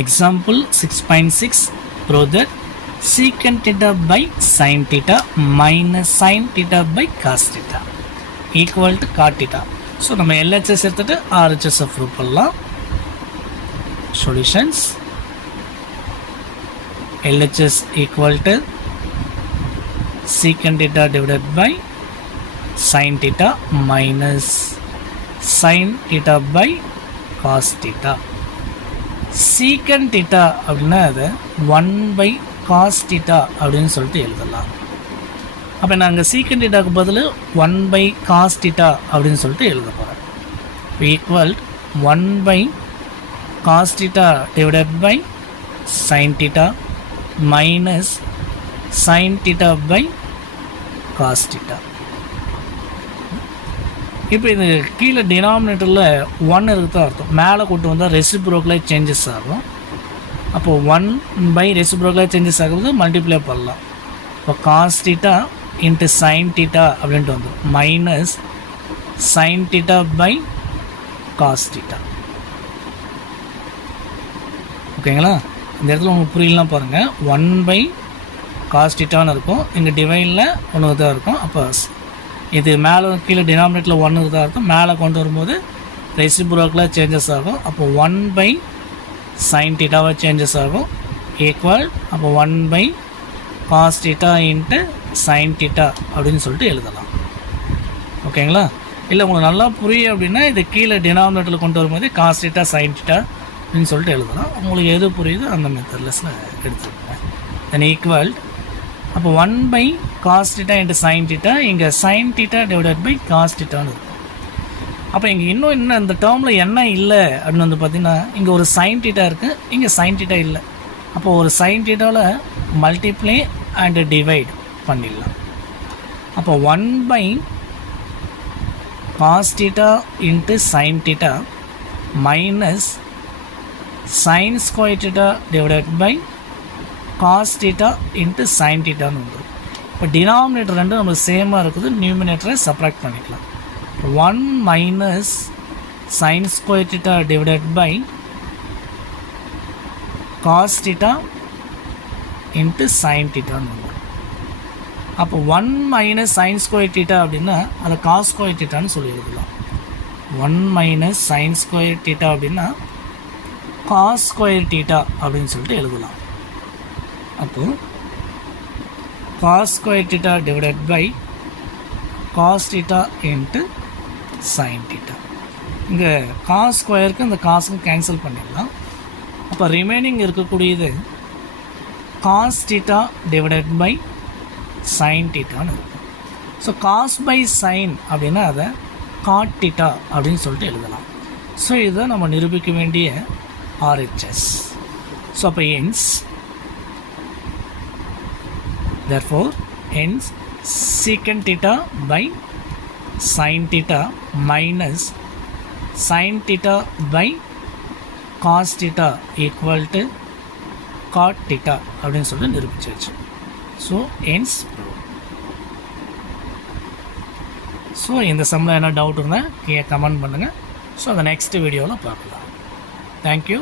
Example 6.6, prove that secant theta by sin theta minus sin theta by cos theta equal to cot theta. So நம்ம LHS எடுத்துட்டு RHS prove பண்ணலாம். Solutions LHS equal to secant theta divided by sin theta minus sin theta by cos theta. Secant theta அப்படின்னா அது 1 by cos theta அப்படின்னு சொல்லிட்டு எழுதலாம். அப்போ நாங்கள் secant thetaக்கு பதில் 1 by cos theta அப்படின்னு சொல்லிட்டு எழுத போகிறோம். Equal 1 by cos theta divided by sin theta minus sin theta by cos theta. இப்போ இது கீழே டினாமினேட்டரில் 1 இருக்குது அர்த்தம். மேலே கொண்டு வந்தால் ரெசிப்ரோக்கலாக சேஞ்சஸ் ஆகும். அப்போது 1 பை ரெசிப்ரோக்கலாக சேஞ்சஸ் ஆகும்போது மல்டிப்ளை பண்ணலாம். இப்போ cos theta into sign theta அப்படின்ட்டு வந்துடும். Minus sine theta by cos theta. ஓகேங்களா? இந்த இடத்துல உங்களுக்கு புரியலாம் பாருங்கள். 1 பை காஸ் தீட்டான்னு இருக்கும். இங்கே டிவைனில் ஒன்று தான் இருக்கும். அப்போ இது மேலே கீழே டினாமினேட்டில் 1 தான் இருக்கும். மேலே கொண்டு வரும்போது ரெசிப்ரோக்கலாக சேஞ்சஸ் ஆகும். அப்போ 1 பை சைன் தீட்டாவாக சேஞ்சஸ் ஆகும். ஈக்குவல் அப்போ 1 by cos theta into sign theta அப்படின்னு சொல்லிட்டு எழுதலாம். ஓகேங்களா? இல்லை உங்களுக்கு நல்லா புரியும் அப்படின்னா இது கீழே டினாமினேட்டரில் கொண்டு வரும்போது காஸ் தீட்டா சைன் தீட்டா அப்படின்னு சொல்லிட்டு எழுதலாம். உங்களுக்கு எது புரியுதோ அந்த மெத்தடில் எடுத்துக்கோங்க. தென் ஈக்குவல் அப்போ 1 by cos theta into sign theta, இங்கே sin theta divided by cos தீட்டான்னு இருக்கும். அப்போ இங்கே இன்னும் இந்த டேர்மில் என்ன இல்லை அப்படின்னு வந்து பார்த்திங்கன்னா இங்கே ஒரு சைன் தீட்டா இருக்குது, இங்கே சைன் தீட்டா இல்லை. அப்போது ஒரு சைன் தீட்டாவில் மல்டிப்ளை அண்டு டிவைட் பண்ணிடலாம். அப்போ 1 by cos theta into sign theta minus sin square theta divided by cos theta into sin தீட்டான்னு வந்துடும். இப்போ டினாமினேட்டர் ரெண்டும் நம்மளுக்கு சேமாக இருக்குது. நியூமினேட்டரை சப்ராக்ட் பண்ணிக்கலாம். 1 minus sin square theta divided by cos theta into sin தீட்டான்னு வந்துடும். அப்போ 1 மைனஸ் சைன் ஸ்கொயர் தீட்டா அப்படின்னா அதை காஸ் ஸ்கொயர் தீட்டான்னு சொல்லி எழுதலாம். 1 மைனஸ் சைன் ஸ்கொயர் தீட்டா அப்படின்னா காஸ் ஸ்கொயர் தீட்டா அப்படின்னு சொல்லிட்டு எழுதலாம். அப்போது cos square theta divided by cos theta into sign theta. இங்கே காஸ் ஸ்கொயருக்கு இந்த காசுக்கு கேன்சல் பண்ணிடலாம். அப்போ ரிமைனிங் இருக்கக்கூடியது cos theta divided by sin தீட்டான்னு இருக்கும். ஸோ காஸ் பை சைன் அப்படின்னா அதை காட் தீட்டா அப்படின்னு சொல்லிட்டு எழுதலாம். ஸோ இதை நம்ம நிரூபிக்க வேண்டிய RHS. ஸோ அப்போ ends therefore hence secant theta by sin theta minus sin theta by cos theta equal to cot theta அப்படின்னு சொல்லிட்டு நிரூபிச்சாச்சு. ஸோ hence ஸோ இந்த சம்மில் என்ன டவுட் இருந்தால் கமெண்ட் பண்ணுங்கள். ஸோ அதை நெக்ஸ்ட் வீடியோவில் பார்க்கலாம். தேங்க்யூ.